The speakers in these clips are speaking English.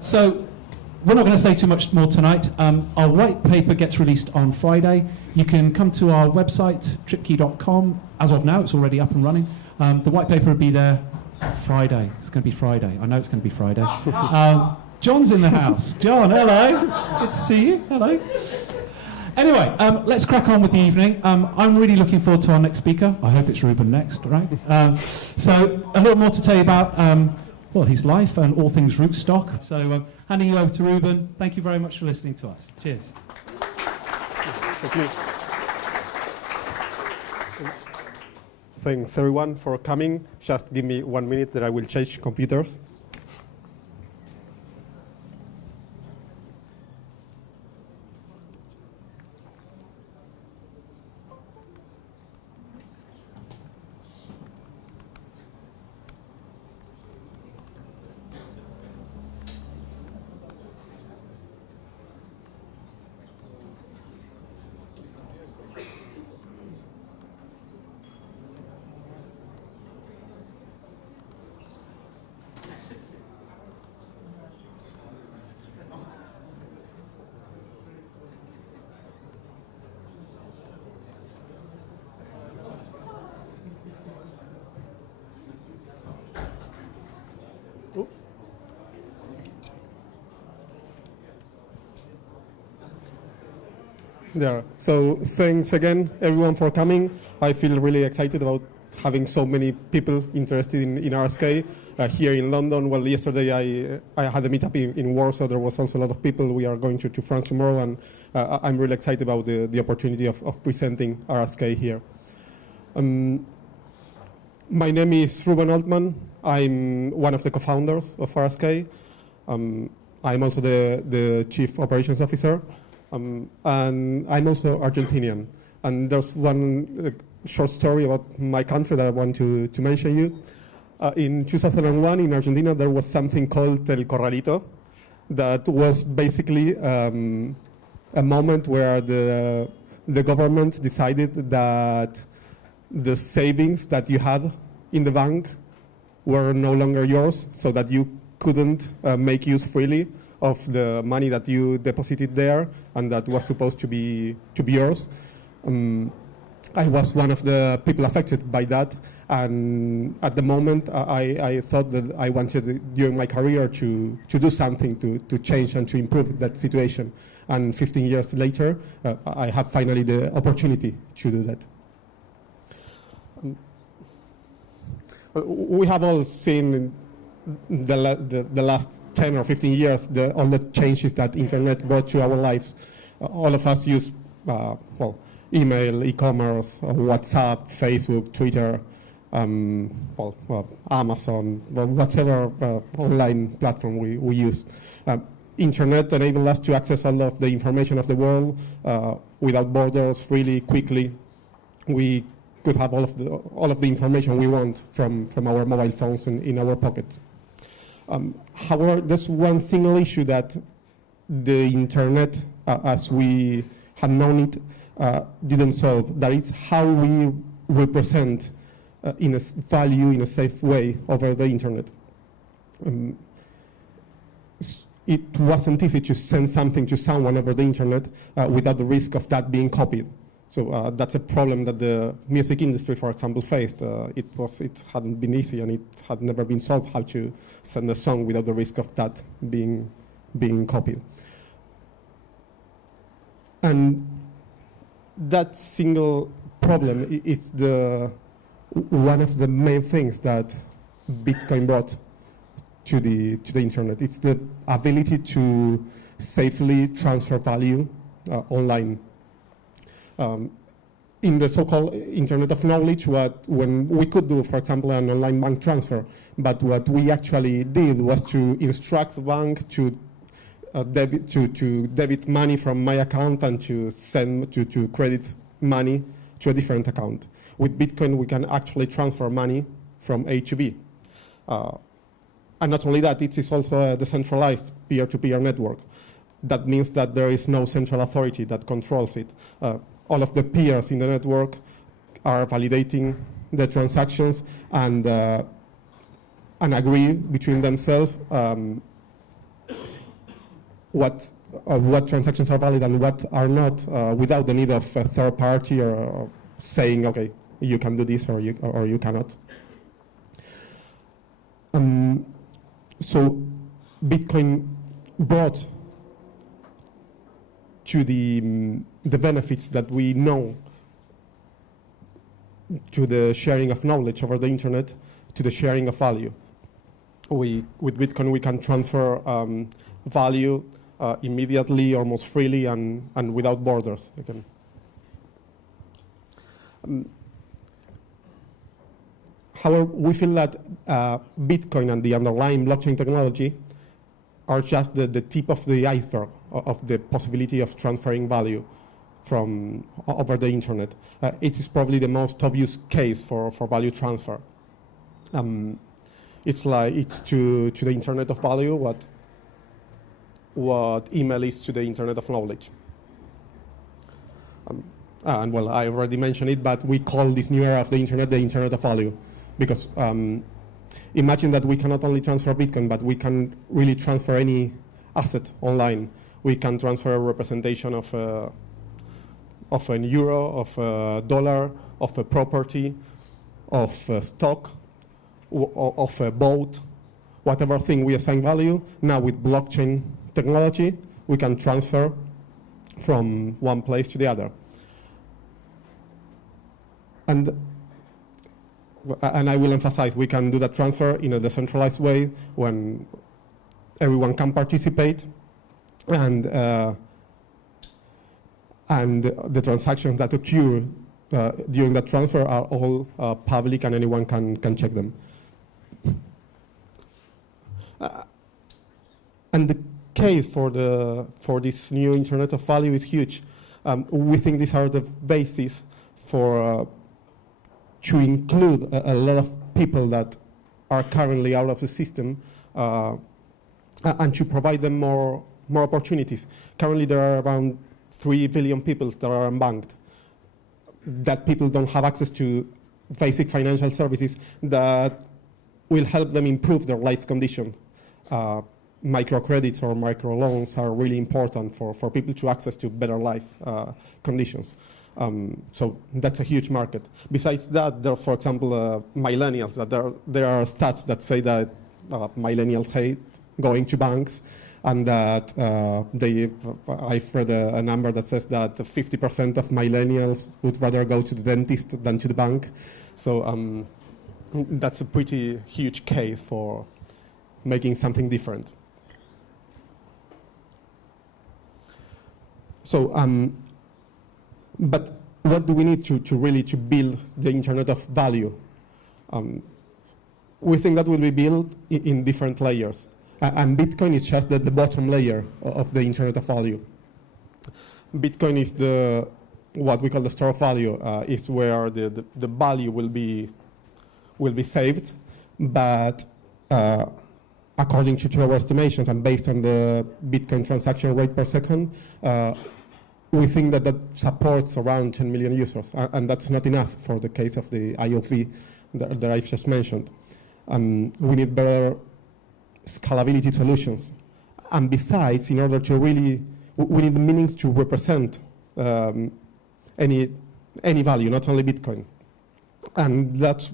So we're not going to say too much more tonight. Our white paper gets released on Friday. You can come to our website, tripkey.com. As of now, it's already up and running. The white paper will be there Friday. It's going to be Friday. I know it's going to be Friday. John's in the house. John, hello. Good to see you. Hello. Anyway, let's crack on with the evening. I'm really looking forward to our next speaker. I hope it's Ruben next, right? So a little more to tell you about well, his life and all things rootstock. So handing you over to Ruben. Thank you very much for listening to us. Cheers. Thank you. Thanks everyone for coming. Just give me 1 minute that I will change computers. There. So thanks again, everyone, for coming. I feel really excited about having so many people interested in Rsk here in London. Well, yesterday I had a meetup in Warsaw. There was also a lot of people. We are going to France tomorrow, and I'm really excited about the opportunity of presenting Rsk here. My name is Ruben Altman. I'm one of the co-founders of Rsk. I'm also the Chief Operations Officer. And I'm also Argentinian. And there's one short story about my country that I want to mention you. In 2001 in Argentina, there was something called El Corralito. That was basically a moment where the government decided that the savings that you had in the bank were no longer yours, so that you couldn't make use freely of the money that you deposited there and that was supposed to be yours. I was one of the people affected by that, and at the moment I thought that I wanted during my career to do something to change and to improve that situation. And 15 years later, I have finally the opportunity to do that. We have all seen the last 10 or 15 years, all the changes that internet brought to our lives. All of us use, well, email, e-commerce, WhatsApp, Facebook, Twitter, Amazon, whatever online platform we use. Internet enabled us to access all of the information of the world without borders, freely, quickly. We could have all of the information we want from our mobile phones in our pockets. However, there's one single issue that the internet, as we had known it, didn't solve. That is how we represent in a value in a safe way over the internet. It wasn't easy to send something to someone over the internet without the risk of that being copied. So that's a problem that the music industry, for example, faced. It hadn't been easy, and it had never been solved how to send a song without the risk of that being copied. And that single problem is one of the main things that Bitcoin brought to the internet. It's the ability to safely transfer value online. In the so-called Internet of Knowledge, when we could do, for example, an online bank transfer, but what we actually did was to instruct the bank to debit money from my account and to send to credit money to a different account. With Bitcoin, we can actually transfer money from A to B. And not only that, it is also a decentralized peer-to-peer network. That means that there is no central authority that controls it. All of the peers in the network are validating the transactions and agree between themselves what transactions are valid and what are not, without the need of a third party or saying, okay, you can do this or you cannot. So Bitcoin brought to the benefits that we know to the sharing of knowledge over the internet, to the sharing of value. With Bitcoin, we can transfer value immediately, almost freely, and without borders. Again. However, we feel that Bitcoin and the underlying blockchain technology are just the tip of the iceberg of the possibility of transferring value from over the internet. It is probably the most obvious case for value transfer. It's to the internet of value what email is to the internet of knowledge. And well, I already mentioned it, but we call this new era of the internet of value, because imagine that we can not only transfer Bitcoin, but we can really transfer any asset online. We can transfer a representation of an euro, of a dollar, of a property, of a stock, of a boat, whatever thing we assign value. Now with blockchain technology, we can transfer from one place to the other. And I will emphasize, we can do that transfer in a decentralized way when everyone can participate, and the transactions that occur during that transfer are all public and anyone can check them. And the case for this new internet of value is huge. We think these are the basis for to include a lot of people that are currently out of the system, and to provide them more opportunities. Currently there are around 3 billion people that are unbanked, that people don't have access to basic financial services that will help them improve their life's condition. Microcredits or microloans are really important for people to access to better life conditions. So that's a huge market. Besides that, there are, for example, millennials. That there are stats that say that millennials hate going to banks, and that I've read a number that says that 50% of millennials would rather go to the dentist than to the bank. So that's a pretty huge case for making something different. So, but what do we need to really build the internet of value? We think that will be built in different layers. And Bitcoin is just the bottom layer of the internet of value. Bitcoin is what we call the store of value, is where the value will be saved, but according to our estimations and based on the Bitcoin transaction rate per second, we think that supports around 10 million users, and that's not enough for the case of the IOV that I've just mentioned. We need better scalability solutions. And besides, in order to really, we need the means to represent any value, not only Bitcoin. And that's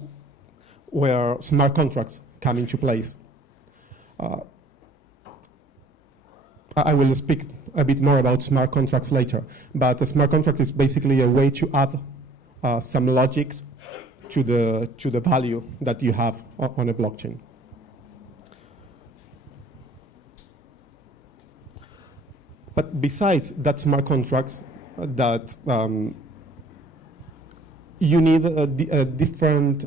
where smart contracts come into place. I will speak a bit more about smart contracts later, but a smart contract is basically a way to add some logics to the value that you have on a blockchain. But besides that smart contracts, that you need different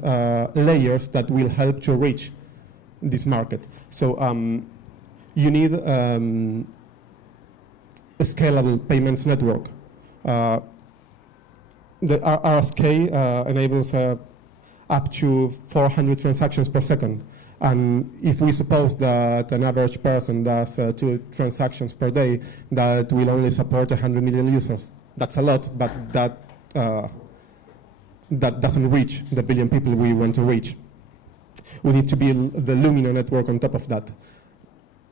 layers that will help to reach this market. So you need a scalable payments network. The Rsk enables up to 400 transactions per second. And if we suppose that an average person does 2 transactions per day, that will only support 100 million users. That's a lot, but that doesn't reach the billion people we want to reach. We need to build the Lumina network on top of that.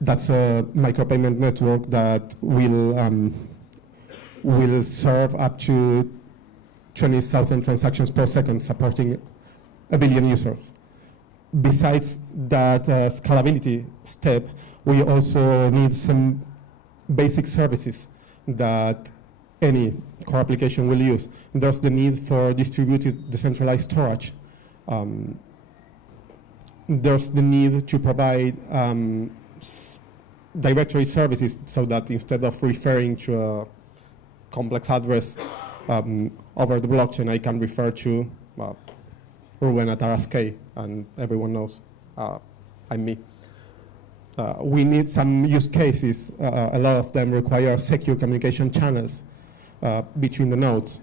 that's a micropayment network that will serve up to 20,000 transactions per second, supporting 1 billion users. Besides that scalability step, we also need some basic services that any core application will use. There's the need for distributed decentralized storage. There's the need to provide directory services so that instead of referring to a complex address over the blockchain, I can refer to Ruben at Rsk, and everyone knows I'm me. We need some use cases. A lot of them require secure communication channels between the nodes,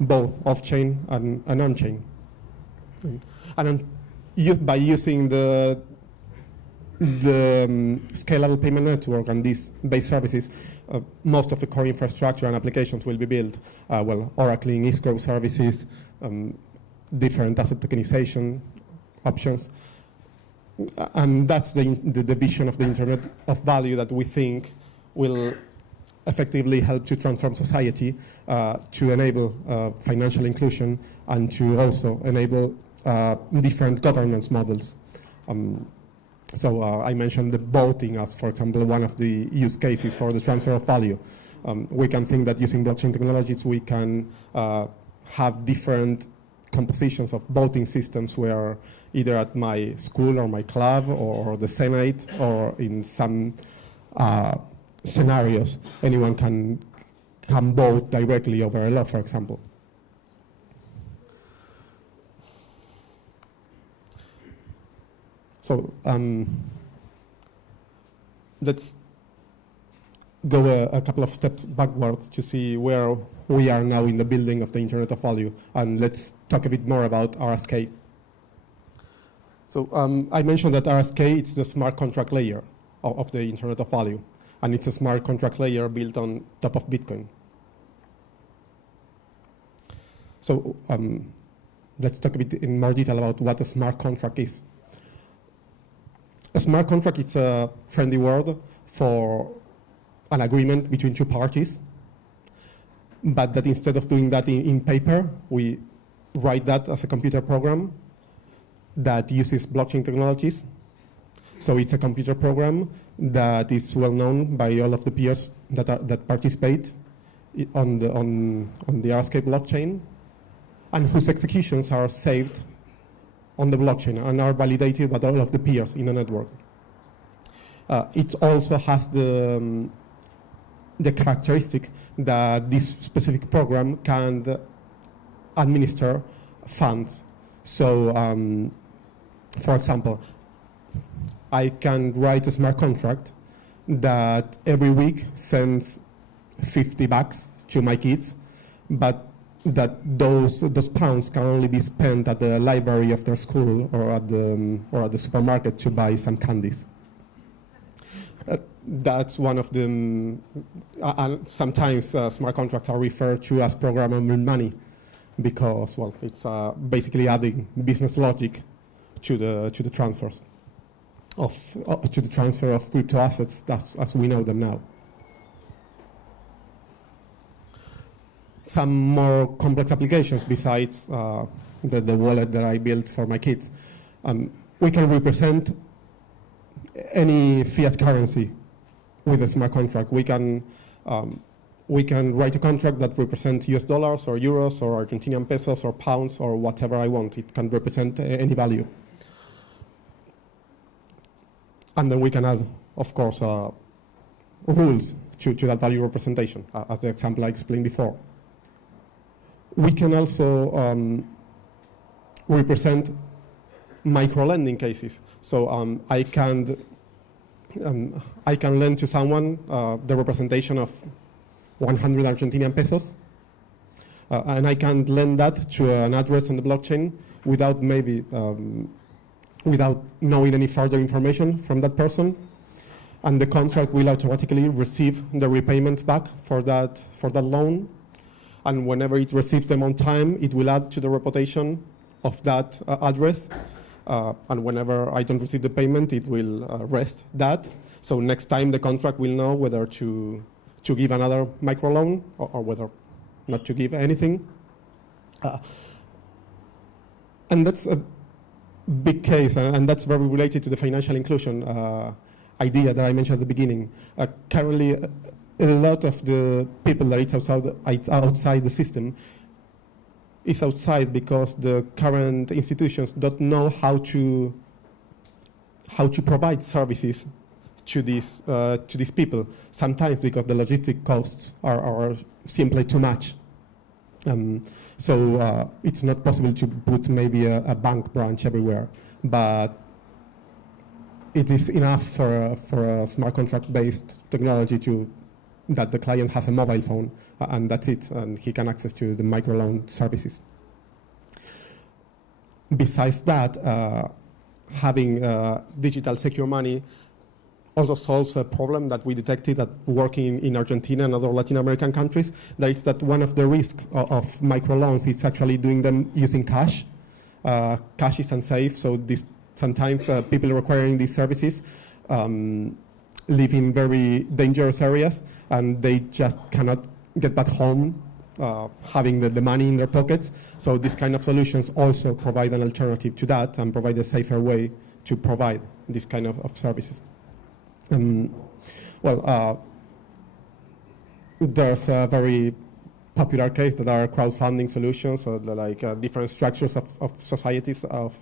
both off-chain and on-chain. And by using the scalable payment network and these base services, most of the core infrastructure and applications will be built. Oracling, escrow services, different asset tokenization options. And that's the vision of the Internet of Value that we think will effectively help to transform society, to enable financial inclusion, and to also enable different governance models. So I mentioned the voting as, for example, one of the use cases for the transfer of value. We can think that using blockchain technologies, we can have different compositions of voting systems where either at my school or my club or the Senate or in some scenarios, anyone can vote directly over a law, for example. So let's go a couple of steps backwards to see where we are now in the building of the Internet of Value, and let's talk a bit more about Rsk. So I mentioned that Rsk is the smart contract layer of the Internet of Value, and it's a smart contract layer built on top of Bitcoin. So let's talk a bit in more detail about what a smart contract is. A smart contract is a trendy word for an agreement between two parties, but that instead of doing that in paper, we write that as a computer program that uses blockchain technologies. So it's a computer program that is well known by all of the peers that participate on the Rsk blockchain, and whose executions are saved on the blockchain and are validated by all of the peers in the network. It also has the characteristic that this specific program can administer funds. So, for example, I can write a smart contract that every week sends $50 to my kids, but that those pounds can only be spent at the library of their school or at the supermarket to buy some candies. That's one of the. Sometimes smart contracts are referred to as programmable money, because it's basically adding business logic to the transfers to the transfer of crypto assets as we know them now. Some more complex applications besides the wallet that I built for my kids. We can represent any fiat currency with a smart contract. We can write a contract that represents US dollars or euros or Argentinian pesos or pounds or whatever I want. It can represent any value. And then we can add, of course, rules to that value representation, as the example I explained before. We can also represent micro-lending cases. So I can lend to someone the representation of 100 Argentinian pesos, and I can lend that to an address on the blockchain without without knowing any further information from that person, and the contract will automatically receive the repayments back for that loan. And whenever it receives them on time, it will add to the reputation of that address. And whenever I don't receive the payment, it will rest that. So next time the contract will know whether to give another microloan or whether not to give anything. And that's a big case, and that's very related to the financial inclusion idea that I mentioned at the beginning. Currently, a lot of the people that it's outside the system is outside because the current institutions don't know how to provide services to these people. Sometimes because the logistic costs are simply too much. So it's not possible to put maybe a bank branch everywhere, but it is enough for a smart contract-based technology that the client has a mobile phone, and that's it, and he can access to the microloan services. Besides that, having digital secure money also solves a problem that we detected at working in Argentina and other Latin American countries. That is that one of the risks of microloans is actually doing them using cash. Cash is unsafe, so sometimes people requiring these services live in very dangerous areas, and they just cannot get back home having the money in their pockets. So these kind of solutions also provide an alternative to that and provide a safer way to provide this kind of services. There's a very popular case that are crowdfunding solutions, so like different structures of societies, of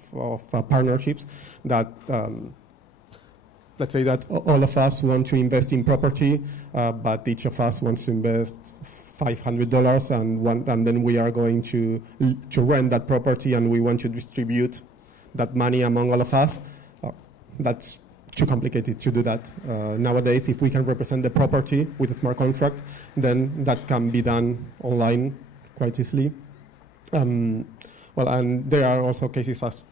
partnerships that, let's say that all of us want to invest in property, but each of us wants to invest $500 and then we are going to rent that property and we want to distribute that money among all of us. That's too complicated to do that. Nowadays, if we can represent the property with a smart contract, then that can be done online quite easily. And there are also cases as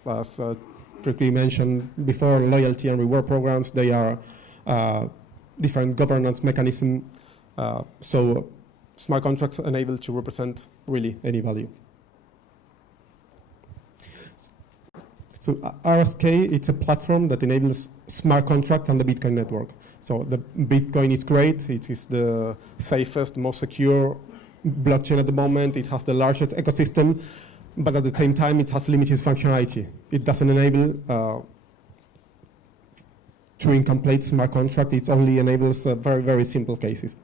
quickly mentioned before, loyalty and reward programs. They are different governance mechanism. So smart contracts enable to represent really any value. So Rsk, it's a platform that enables smart contracts on the Bitcoin network. So the Bitcoin is great. It is the safest, most secure blockchain at the moment. It has the largest ecosystem, but at the same time, it has limited functionality. It doesn't enable true incomplete smart contract. It only enables very, very simple cases.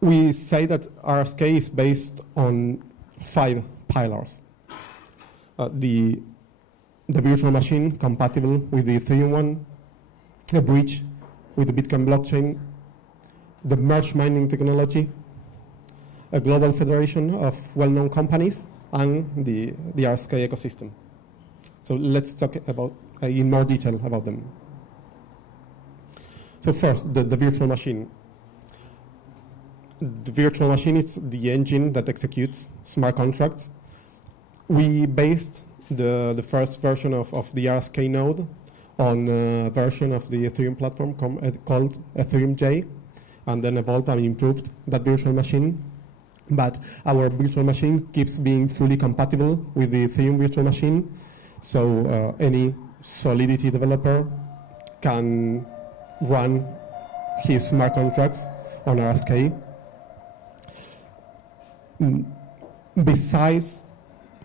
We say that Rsk is based on 5 pillars. The virtual machine compatible with the Ethereum one, a bridge with the Bitcoin blockchain, the merge mining technology, a global federation of well-known companies, and the Rsk ecosystem. So let's talk about in more detail about them. So first, the virtual machine. The virtual machine is the engine that executes smart contracts. We based the first version of the Rsk node on a version of the Ethereum platform called Ethereum J, and then evolved and improved that virtual machine. But our virtual machine keeps being fully compatible with the Ethereum virtual machine, so any Solidity developer can run his smart contracts on Rsk. Besides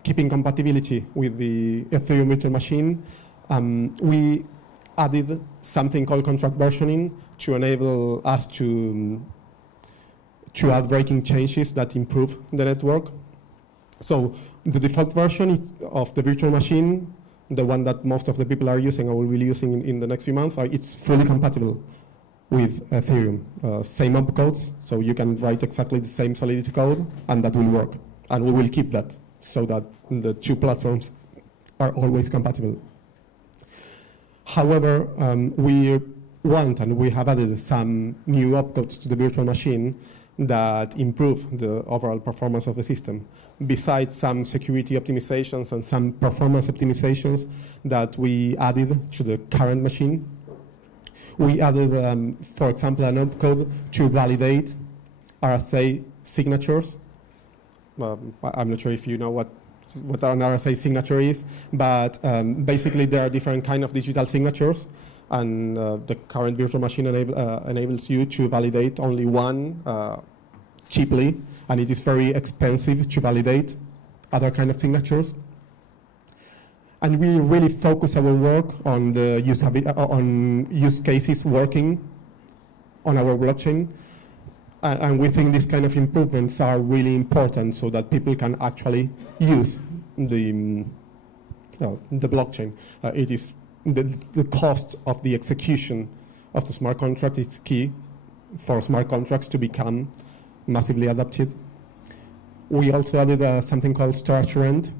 keeping compatibility with the Ethereum virtual machine, we added something called contract versioning to enable us to add breaking changes that improve the network. So the default version of the virtual machine, the one that most of the people are using or will be using in the next few months, it's fully compatible with Ethereum. Same opcodes, so you can write exactly the same Solidity code, and that will work. And we will keep that, so that the two platforms are always compatible. However, we want, and we have added some new opcodes to the virtual machine that improve the overall performance of the system. Besides some security optimizations and some performance optimizations that we added to the current machine, we added, for example, an opcode to validate RSA signatures. I'm not sure if you know what what an RSA signature is, but basically there are different kind of digital signatures, and the current virtual machine enables you to validate only one cheaply, and it is very expensive to validate other kind of signatures. And we really focus our work on the use cases working on our blockchain. And we think these kind of improvements are really important so that people can actually use the blockchain. It is the cost of the execution of the smart contract is key for smart contracts to become massively adopted. We also added something called storage rent,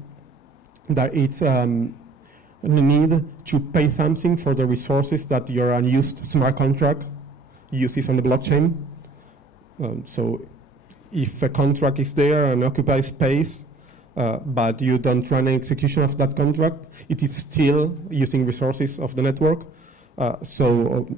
that it's the need to pay something for the resources that your unused smart contract uses on the blockchain. So if a contract is there and occupies space, but you don't run an execution of that contract, it is still using resources of the network. So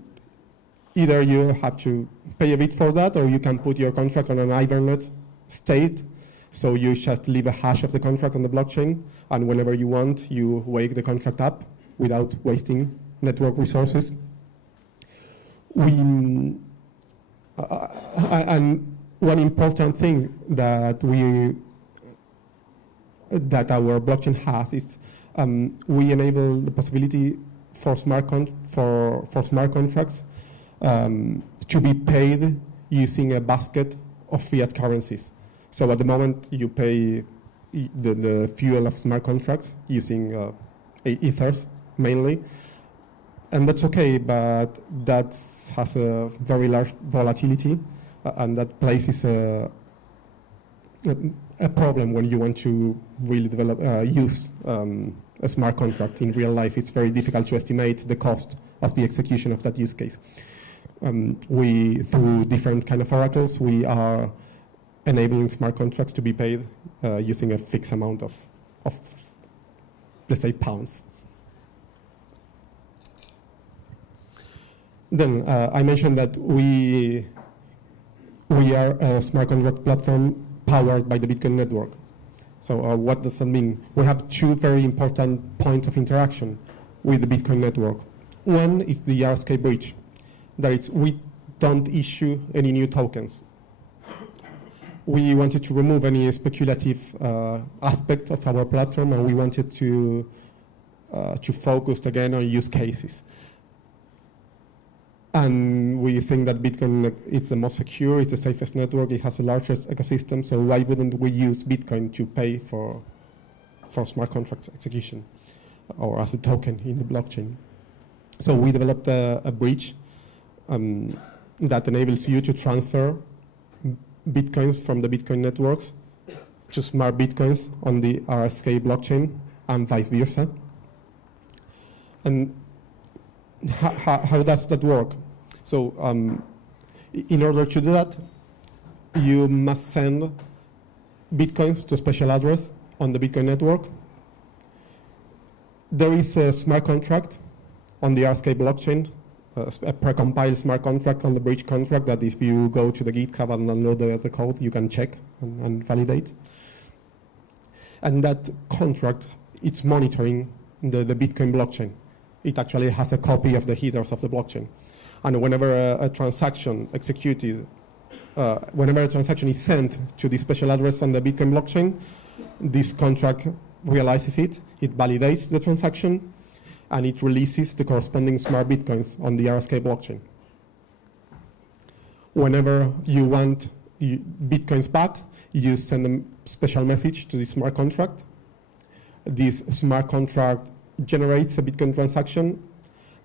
either you have to pay a bit for that, or you can put your contract on an Hibernate state. So you just leave a hash of the contract on the blockchain, and whenever you want, you wake the contract up without wasting network resources. And one important thing that our blockchain has is we enable the possibility for smart contracts to be paid using a basket of fiat currencies. So at the moment, you pay the fuel of smart contracts using ethers mainly, and that's okay, but that has a very large volatility, and that places a problem when you want to really use a smart contract in real life. It's very difficult to estimate the cost of the execution of that use case. Through different kind of oracles, we are enabling smart contracts to be paid using a fixed amount of, let's say, pounds. Then I mentioned that we are a smart contract platform powered by the Bitcoin network. So what does that mean? We have two very important points of interaction with the Bitcoin network. One is the Rsk bridge. That is, we don't issue any new tokens. We wanted to remove any speculative aspect of our platform, and we wanted to focus again on use cases. And we think that Bitcoin is the most secure, it's the safest network, it has the largest ecosystem, so why wouldn't we use Bitcoin to pay for smart contracts execution or as a token in the blockchain? So we developed a bridge that enables you to transfer Bitcoins from the Bitcoin networks to smart Bitcoins on the Rsk blockchain and vice versa. And how does that work? So in order to do that, you must send Bitcoins to a special address on the Bitcoin network. There is a smart contract on the Rsk blockchain, a precompiled smart contract called the bridge contract that if you go to the GitHub and download the code, you can check and validate. And that contract, it's monitoring the Bitcoin blockchain. It actually has a copy of the headers of the blockchain. And whenever a transaction executed, whenever a transaction is sent to the special address on the Bitcoin blockchain, this contract realizes it, it validates the transaction, and it releases the corresponding smart Bitcoins on the Rsk blockchain. Whenever you want Bitcoins back, you send a special message to the smart contract. This smart contract generates a Bitcoin transaction,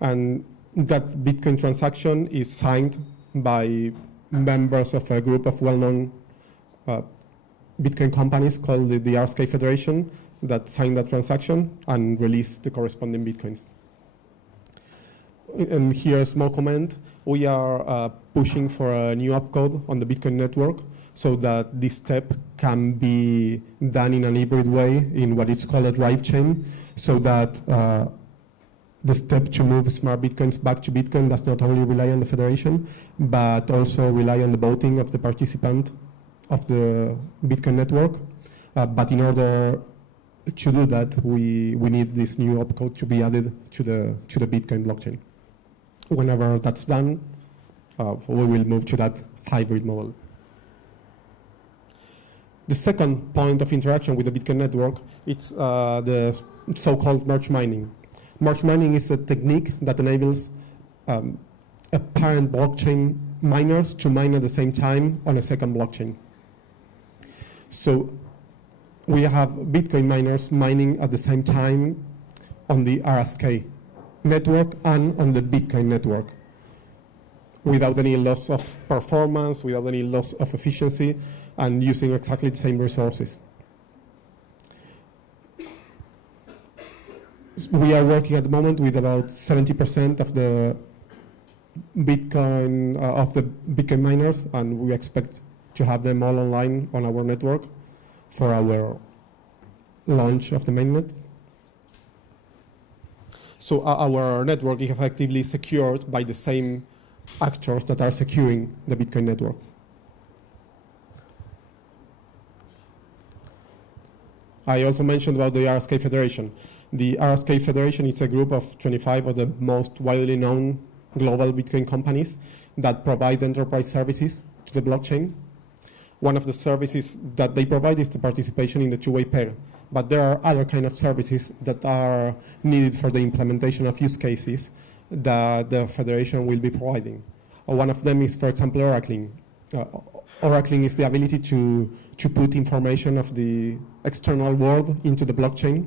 and that Bitcoin transaction is signed by members of a group of well-known Bitcoin companies called the Rsk Federation that sign that transaction and release the corresponding Bitcoins. And here a small comment. We are pushing for a new opcode on the Bitcoin network so that this step can be done in an hybrid way in what is called a drive chain, so that the step to move smart Bitcoins back to Bitcoin does not only rely on the Federation, but also rely on the voting of the participant of the Bitcoin network. But in order to do that, we need this new opcode to be added to the Bitcoin blockchain. Whenever that's done, we will move to that hybrid model. The second point of interaction with the Bitcoin network, it's the so-called merge mining. Merge mining is a technique that enables a parent blockchain miners to mine at the same time on a second blockchain. So we have Bitcoin miners mining at the same time on the Rsk network and on the Bitcoin network without any loss of performance, without any loss of efficiency, and using exactly the same resources. We are working at the moment with about 70% of the Bitcoin miners, and we expect to have them all online on our network for our launch of the mainnet. So our network is effectively secured by the same actors that are securing the Bitcoin network. I also mentioned about the Rsk Federation. The Rsk Federation is a group of 25 of the most widely known global Bitcoin companies that provide enterprise services to the blockchain. One of the services that they provide is the participation in the two-way pair. But there are other kind of services that are needed for the implementation of use cases that the Federation will be providing. One of them is, for example, oracling. Oracling is the ability to put information of the external world into the blockchain.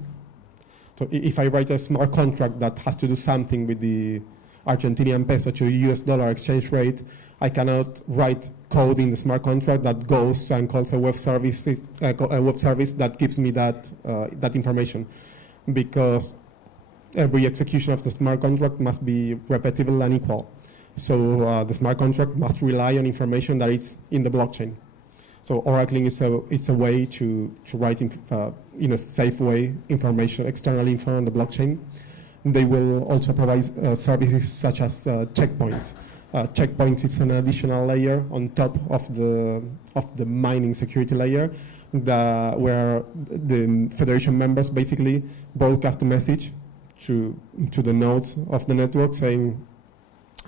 So if I write a smart contract that has to do something with the Argentinian peso to US dollar exchange rate, I cannot write code in the smart contract that goes and calls a web service that gives me that information, because every execution of the smart contract must be repeatable and equal. So the smart contract must rely on information that is in the blockchain. So oracling is a way to write in a safe way information, external info on the blockchain. They will also provide services such as checkpoints. Checkpoints is an additional layer on top of the mining security layer, where the Federation members basically broadcast a message to the nodes of the network saying,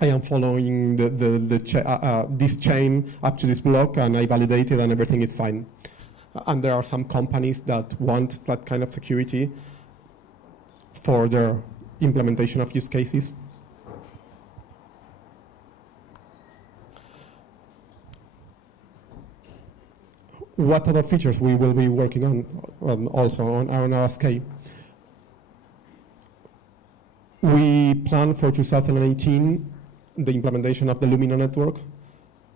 I am following this chain up to this block, and I validated and everything is fine. And there are some companies that want that kind of security for their implementation of use cases. What other features we will be working on also on Rsk? We plan for 2018 the implementation of the Lumina network.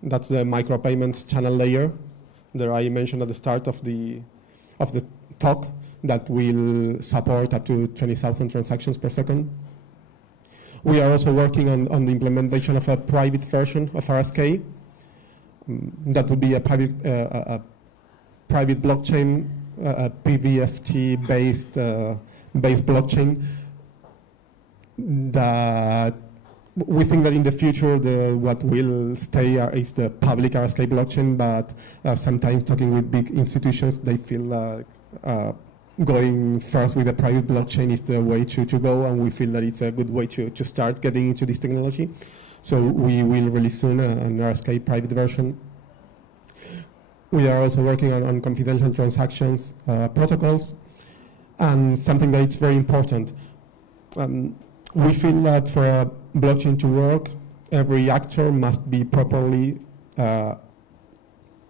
That's the micropayments channel layer that I mentioned at the start of the talk, that will support up to 20,000 transactions per second. We are also working on the implementation of a private version of Rsk. That would be a private blockchain, a PVFT based blockchain. That we think that in the future what will stay is the public Rsk blockchain, but sometimes talking with big institutions, they feel like going first with a private blockchain is the way to go, and we feel that it's a good way to start getting into this technology. So we will release soon an Rsk private version. We are also working on confidential transactions protocols, and something that is very important. We feel that for a blockchain to work, every actor must be properly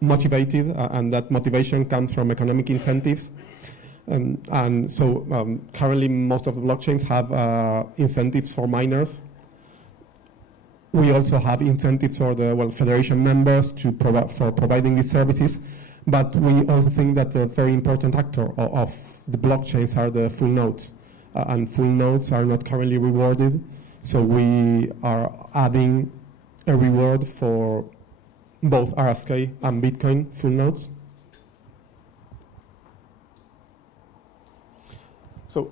motivated, and that motivation comes from economic incentives. And so currently most of the blockchains have incentives for miners. We also have incentives for the Federation members for providing these services, but we also think that a very important actor of the blockchains are the full nodes, and full nodes are not currently rewarded. So we are adding a reward for both Rsk and Bitcoin full nodes. So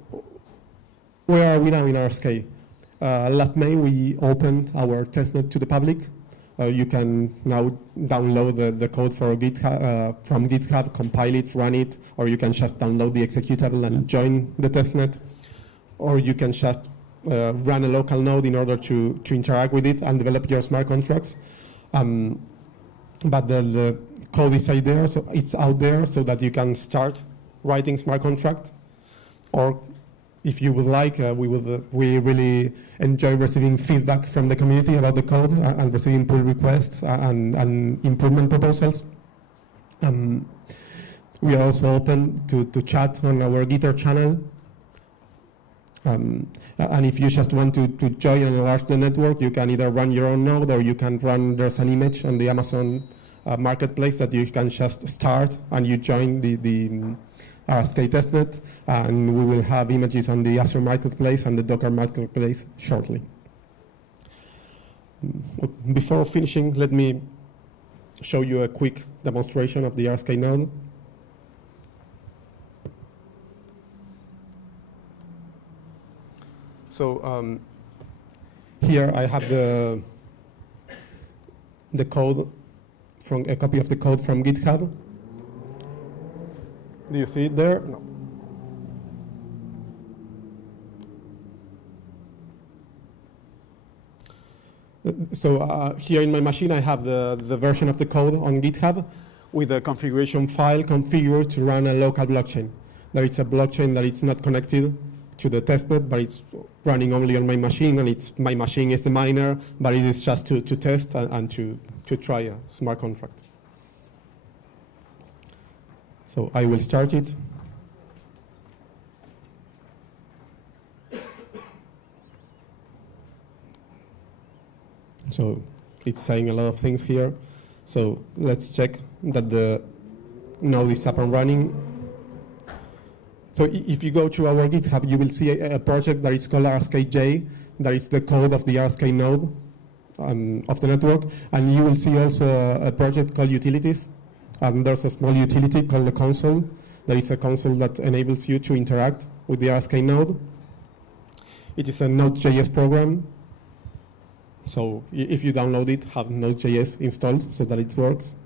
where are we now in Rsk? Last May we opened our testnet to the public. You can now download the code for GitHub, from GitHub, compile it, run it, or you can just download the executable and join the testnet, or you can just run a local node in order to interact with it and develop your smart contracts. But the code is out there, so it's out there so that you can start writing smart contract. Or if you would like, we really enjoy receiving feedback from the community about the code and receiving pull requests and improvement proposals. We are also open to chat on our Gitter channel. And if you just want to join and enlarge the network, you can either run your own node or you can run, there's an image on the Amazon marketplace that you can just start and you join the Rsk testnet, and we will have images on the Azure marketplace and the Docker marketplace shortly. Before finishing, let me show you a quick demonstration of the Rsk node. So here I have the code from a copy of the code from GitHub. Do you see it there? No. So here in my machine, I have the version of the code on GitHub with a configuration file configured to run a local blockchain. There is a blockchain that it's not connected to the testnet, but it's running only on my machine, and my machine is the miner, but it is just to test and to try a smart contract. So I will start it. So it's saying a lot of things here. So let's check that the node is up and running. So if you go to our GitHub, you will see a project that is called RskJ. That is the code of the Rsk node of the network. And you will see also a project called utilities. And there's a small utility called the console. There is a console that enables you to interact with the Rsk node. It is a Node.js program. So if you download it, have Node.js installed so that it works.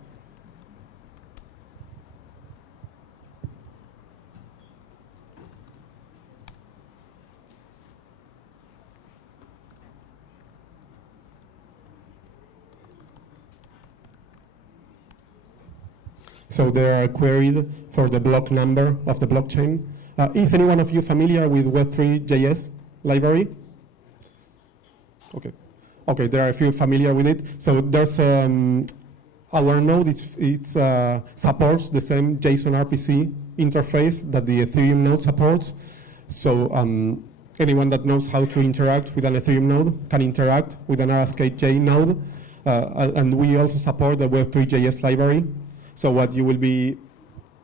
So they are queried for the block number of the blockchain. Is any one of you familiar with Web3.js library? Okay. Okay, there are a few familiar with it. So there's our node. Supports the same JSON RPC interface that the Ethereum node supports. So anyone that knows how to interact with an Ethereum node can interact with an RskJ node. And we also support the Web3.js library. So what you will be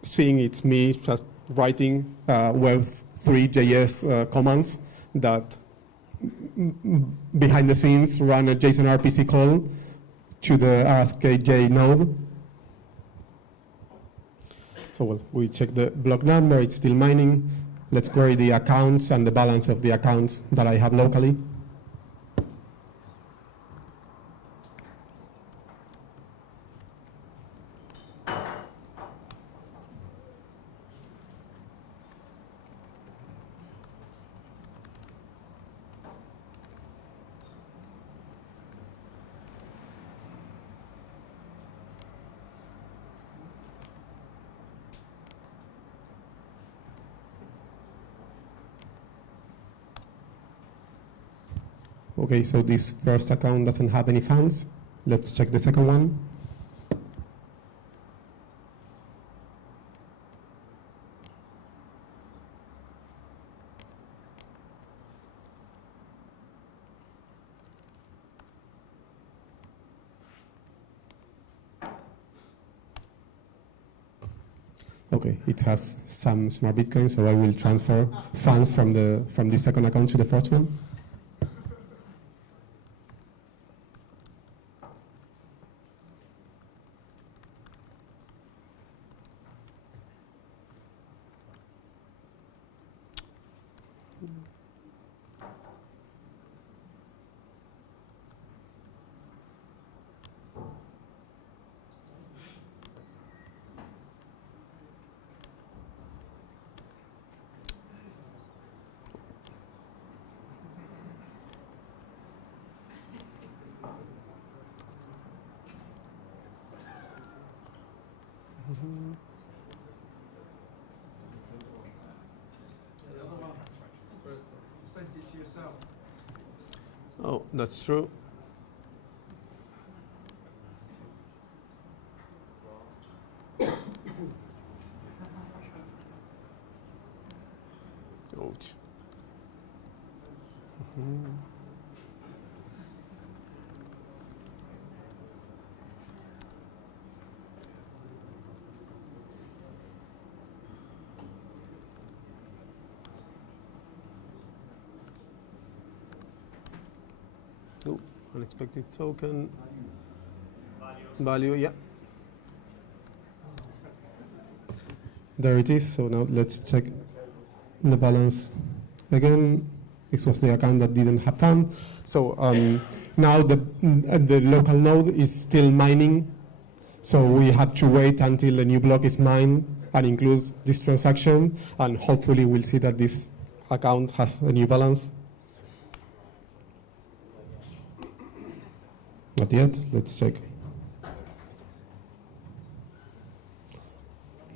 seeing, it's me just writing Web3.js commands that behind the scenes run a JSON RPC call to the RskJ node. So we check the block number, it's still mining. Let's query the accounts and the balance of the accounts that I have locally. Okay, so this first account doesn't have any funds. Let's check the second one. Okay, it has some smart Bitcoin, so I will transfer funds from the second account to the first one. Oh, that's true. Ouch. Oh, unexpected token. Value, yeah. There it is. So now let's check the balance again. This was the account that didn't have fund. So now the local node is still mining. So we have to wait until the new block is mined and includes this transaction. And hopefully we'll see that this account has a new balance. Not yet. Let's check.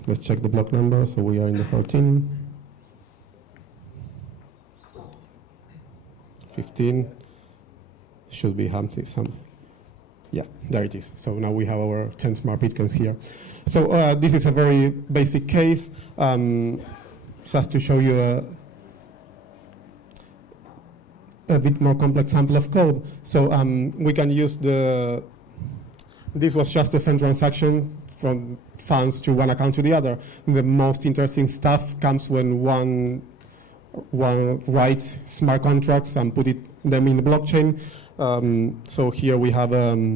Let's check the block number. So we are in the 13. 15 should be some. Yeah, there it is. So now we have our 10 smart bitcoins here. So this is a very basic case. Just to show you a bit more complex sample of code. So we can use this was just a send transaction from funds to one account to the other. The most interesting stuff comes when one writes smart contracts and put them in the blockchain. So here we have a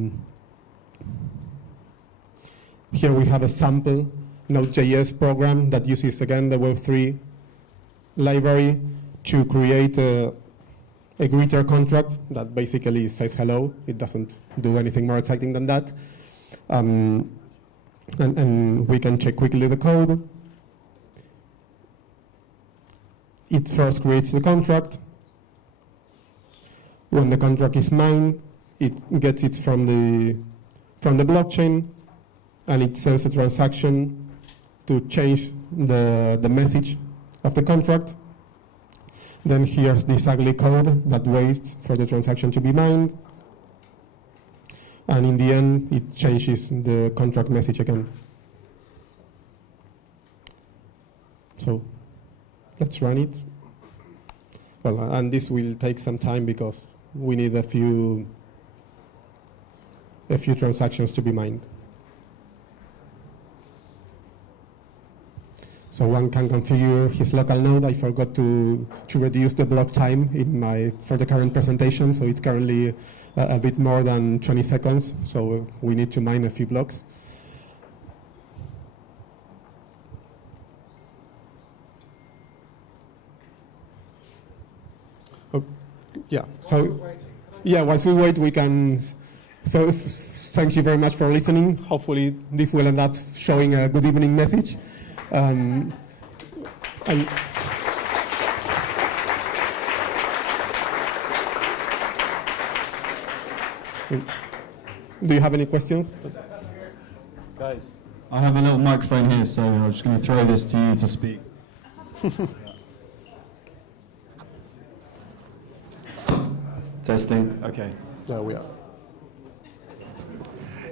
sample Node.js program that uses again the Web3 library to create a greeter contract that basically says hello. It doesn't do anything more exciting than that. And we can check quickly the code. It first creates the contract. When the contract is mined, it gets it from the blockchain, and it sends a transaction to change the message of the contract. Then here's this ugly code that waits for the transaction to be mined. And in the end, it changes the contract message again. So let's run it. Well, and this will take some time because we need a few transactions to be mined. So one can configure his local node. I forgot to reduce the block time for the current presentation, so it's currently a bit more than 20 seconds. So we need to mine a few blocks. Oh, yeah. So yeah, once we wait, we can. So thank you very much for listening. Hopefully, this will end up showing a good evening message. And do you have any questions? Guys, I have a little microphone here, so I'm just going to throw this to you to speak. Testing. Okay. There we are.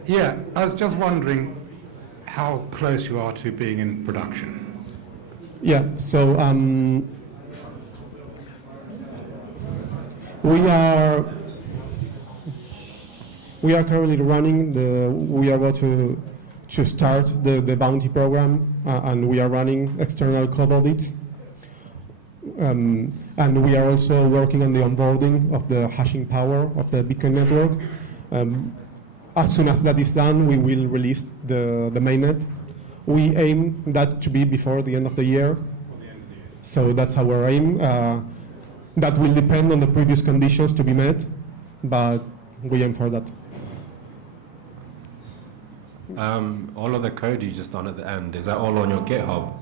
Yeah, I was just wondering how close you are to being in production. Yeah, so we are currently running we are about to start the bounty program, and we are running external code audits. And we are also working on the onboarding of the hashing power of the Bitcoin network. As soon as that is done, we will release the mainnet. We aim that to be before the end of the year. So that's our aim. That will depend on the previous conditions to be met, but we aim for that. All of the code you just done at the end, is that all on your GitHub?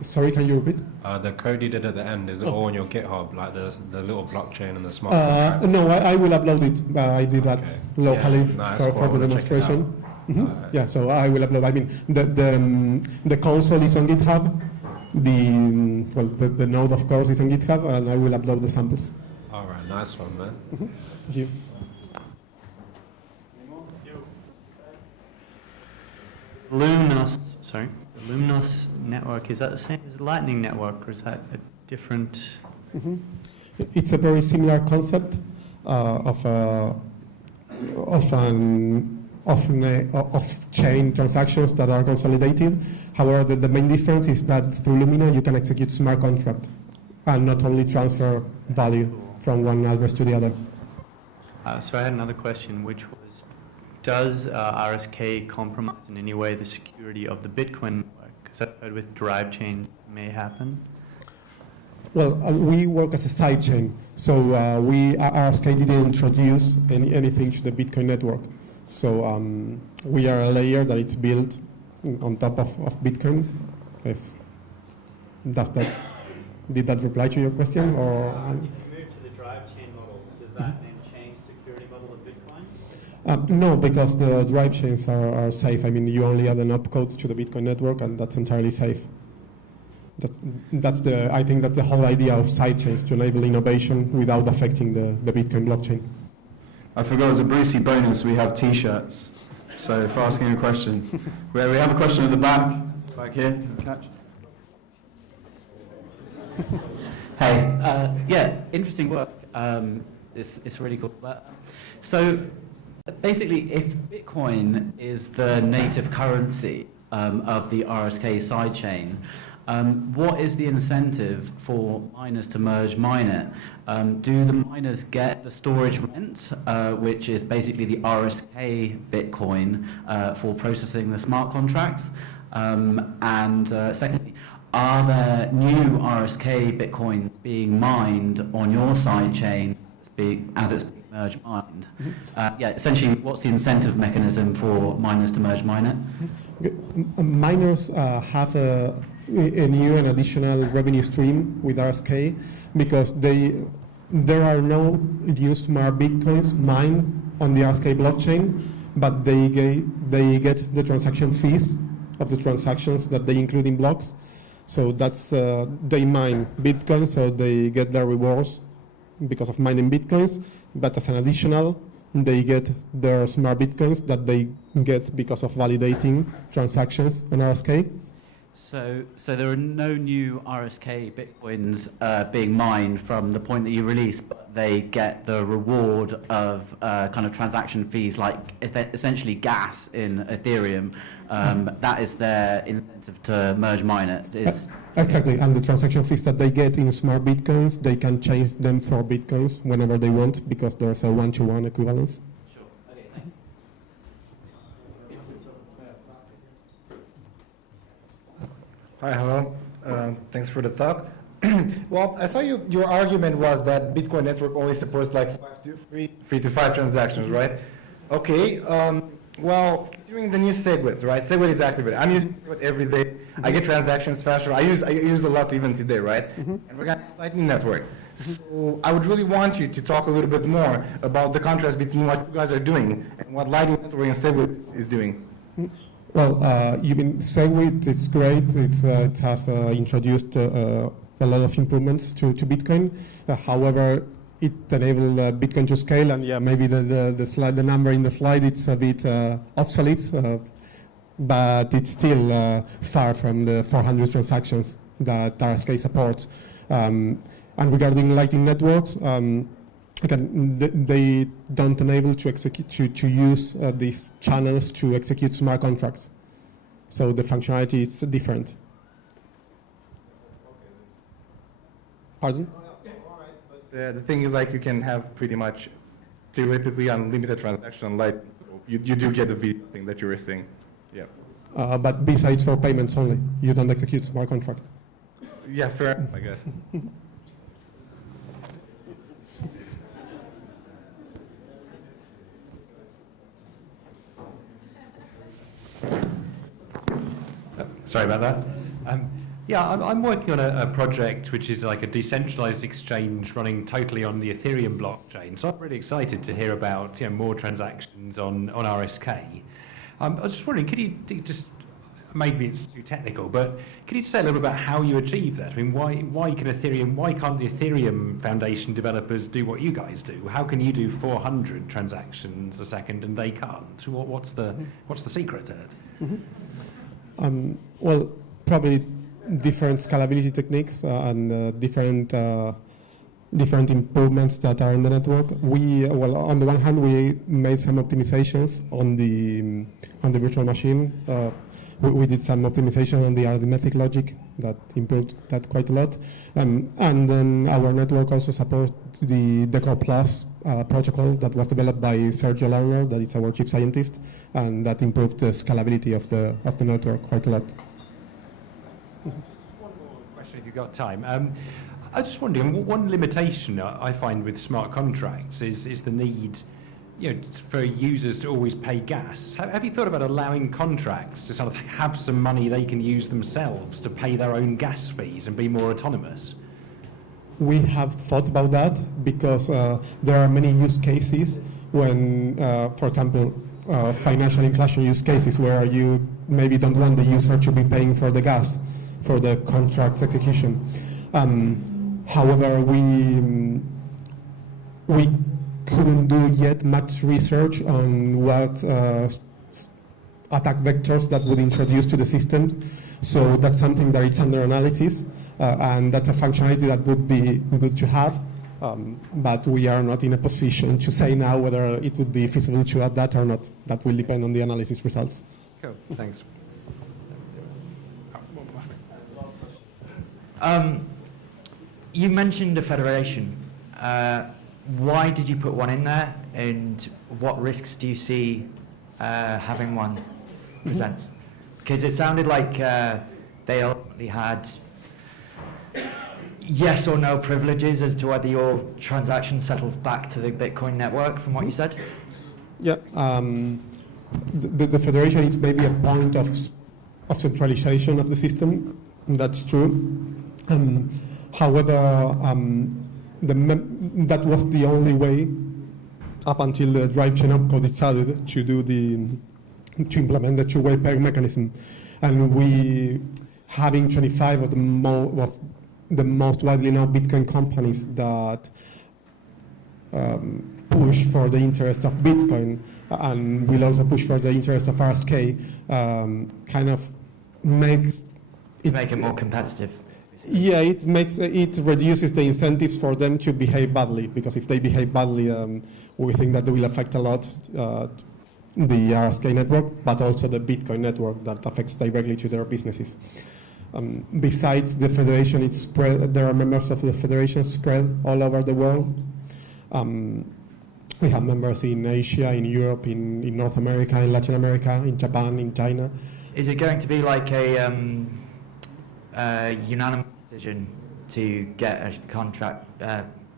Sorry, can you repeat? The code you did at the end, is it all on your GitHub, like the little blockchain and the smart No, I will upload it. I did that Okay. locally Yeah, no, that's cool. for I the wanna check it demonstration. Yeah, so I will upload. I mean, the console is on GitHub. The node, of course, is on GitHub, and I will upload the samples. All right, nice one, man. Thank you. Luminous network, is that the same as Lightning Network, or is that a different? It's a very similar concept of chain transactions that are consolidated. However, the main difference is that through Lumina you can execute smart contract and not only transfer value from one address to the other. So I had another question, which was, does RSK compromise in any way the security of the Bitcoin network? Because I've heard with drive chain may happen. Well, we work as a sidechain, so RSK didn't introduce anything to the Bitcoin network. So we are a layer that it's built on top of Bitcoin. If did that reply to your question? Or If you move to the drive chain model, does that then change the security model of Bitcoin? No, because the drive chains are safe. I mean, you only add an opcode to the Bitcoin network, and that's entirely safe. I think that's the whole idea of sidechains, to enable innovation without affecting the Bitcoin blockchain. I forgot as a Brucey bonus, we have T-shirts. So for asking a question. We have a question at the back here. Catch. Hey, yeah, interesting work. It's really cool. So basically, if Bitcoin is the native currency of the RSK sidechain, what is the incentive for miners to merge mine it? Do the miners get the storage rent, which is basically the RSK Bitcoin for processing the smart contracts? And secondly, are there new RSK Bitcoin being mined on your sidechain as it's being merge mined? Yeah, essentially, what's the incentive mechanism for miners to merge mine it? Miners have a new and additional revenue stream with RSK because there are no new smart Bitcoins mined on the RSK blockchain, but they get the transaction fees of the transactions that they include in blocks. So that's they mine Bitcoin, so they get their rewards because of mining Bitcoins, but as an additional, they get their smart Bitcoins that they get because of validating transactions on RSK. So there are no new RSK Bitcoins being mined from the point that you release, but they get the reward of kind of transaction fees, like essentially gas in Ethereum. That is their incentive to merge mine it. Exactly, and the transaction fees that they get in smart Bitcoins, they can change them for Bitcoins whenever they want because there's a one-to-one equivalence. Sure. Okay, thanks. Hi, hello. Thanks for the talk. Well, I saw your argument was that Bitcoin network only supports like 3 to 5 transactions, right? Okay. Well, considering the new SegWit, right? SegWit is activated. I'm using SegWit every day. I get transactions faster. I use a lot even today, right? And we're got Lightning Network. So I would really want you to talk a little bit more about the contrast between what you guys are doing and what Lightning Network and SegWit is doing. Well, you mean SegWit? It's great. It has introduced a lot of improvements to Bitcoin. However, it enabled Bitcoin to scale, and yeah, maybe the number in the slide it's a bit obsolete, but it's still far from the 400 transactions that RSK supports. And regarding Lightning networks, again, they don't enable to use these channels to execute smart contracts. So the functionality is different. Pardon? The thing is, like, you can have pretty much theoretically unlimited transaction. Like, you do get the V thing that you were saying. Yeah. But besides for payments only, you don't execute smart contract. Yeah, fair, I guess. Sorry about that. Yeah, I'm working on a project which is like a decentralized exchange running totally on the Ethereum blockchain. So I'm really excited to hear about more transactions on RSK. I was just wondering, could you just, maybe it's too technical, but could you just say a little bit about how you achieve that? I mean, why can't the Ethereum Foundation developers do what you guys do? How can you do 400 transactions a second and they can't? What's the secret to it? Well, probably different scalability techniques and different improvements that are in the network. On the one hand, we made some optimizations on the virtual machine. We did some optimization on the arithmetic logic that improved that quite a lot. And then our network also supports the Deco Plus protocol that was developed by Sergio Lerner, that is our chief scientist, and that improved the scalability of the network quite a lot. Just one more question if you've got time. I was just wondering, one limitation I find with smart contracts is the need, for users to always pay gas. Have you thought about allowing contracts to sort of have some money they can use themselves to pay their own gas fees and be more autonomous? We have thought about that because there are many use cases when, for example, financial inclusion use cases where you maybe don't want the user to be paying for the gas, for the contract's execution. However, we couldn't do yet much research on what attack vectors that would introduce to the system. So that's something that is under analysis, and that's a functionality that would be good to have. But we are not in a position to say now whether it would be feasible to add that or not. That will depend on the analysis results. Cool, thanks. You mentioned a federation. Why did you put one in there, and what risks do you see having one present? Because it sounded like they only had yes or no privileges as to whether your transaction settles back to the Bitcoin network, from what you said. Yeah, the federation is maybe a point of centralization of the system. That's true. However, that was the only way up until the drive chain opcode decided to implement the two-way peg mechanism, and we having 25 of the most widely known Bitcoin companies that push for the interest of Bitcoin and will also push for the interest of Rsk, kind of makes to make it more competitive. Yeah, it reduces the incentives for them to behave badly, because if they behave badly, we think that they will affect a lot the Rsk network, but also the Bitcoin network that affects directly to their businesses. Besides the federation, it's spread. There are members of the federation spread all over the world. We have members in Asia, in Europe, in North America, in Latin America, in Japan, in China. Is it going to be like a unanimous decision to get a contract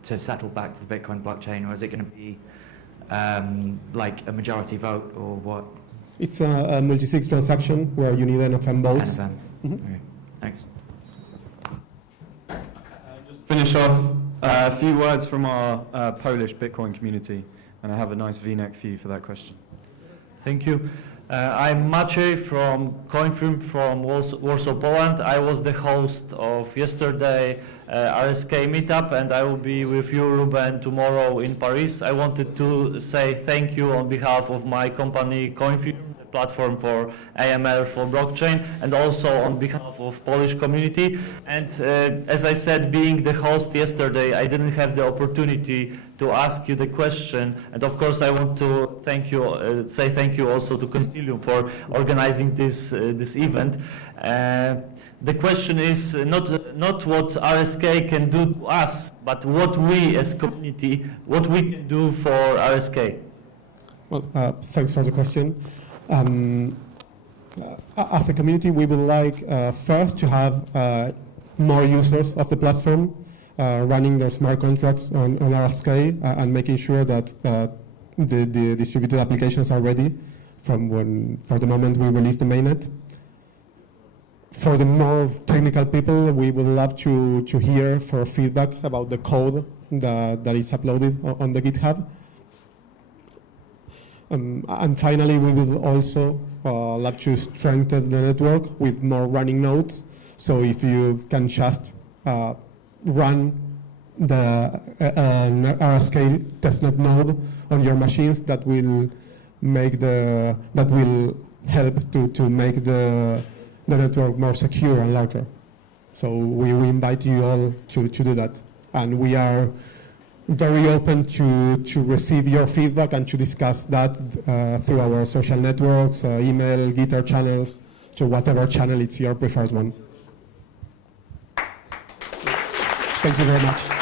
to settle back to the Bitcoin blockchain, or is it going to be like a majority vote, or what? It's a multi-sig transaction where you need NFM votes. NFM. Okay. Thanks. Just to finish off, a few words from our Polish Bitcoin community, and I have a nice V-neck for you for that question. Thank you. I'm Maciej from Coinscrum from Warsaw, Poland. I was the host of yesterday Rsk meetup, and I will be with you, Ruben, tomorrow in Paris. I wanted to say thank you on behalf of my company Coinscrum, the platform for AML for blockchain, and also on behalf of Polish community. And as I said, being the host yesterday, I didn't have the opportunity to ask you the question, and of course I want to thank you, say thank you also to Consilium for organizing this event. The question is not what Rsk can do to us, but what we as community, what we can do for Rsk. Well, thanks for the question. As a community, we would like first to have more users of the platform running their smart contracts on Rsk and making sure that the distributed applications are ready for the moment we release the mainnet. For the more technical people, we would love to hear for feedback about the code that is uploaded on the GitHub. And finally, we will also love to strengthen the network with more running nodes. So if you can just run the Rsk testnet node on your machines, that will help to make the network more secure and larger. So we invite you all to do that. And we are very open to receive your feedback and to discuss that through our social networks, email, Gitter channels, to whatever channel it's your preferred one. Thank you very much.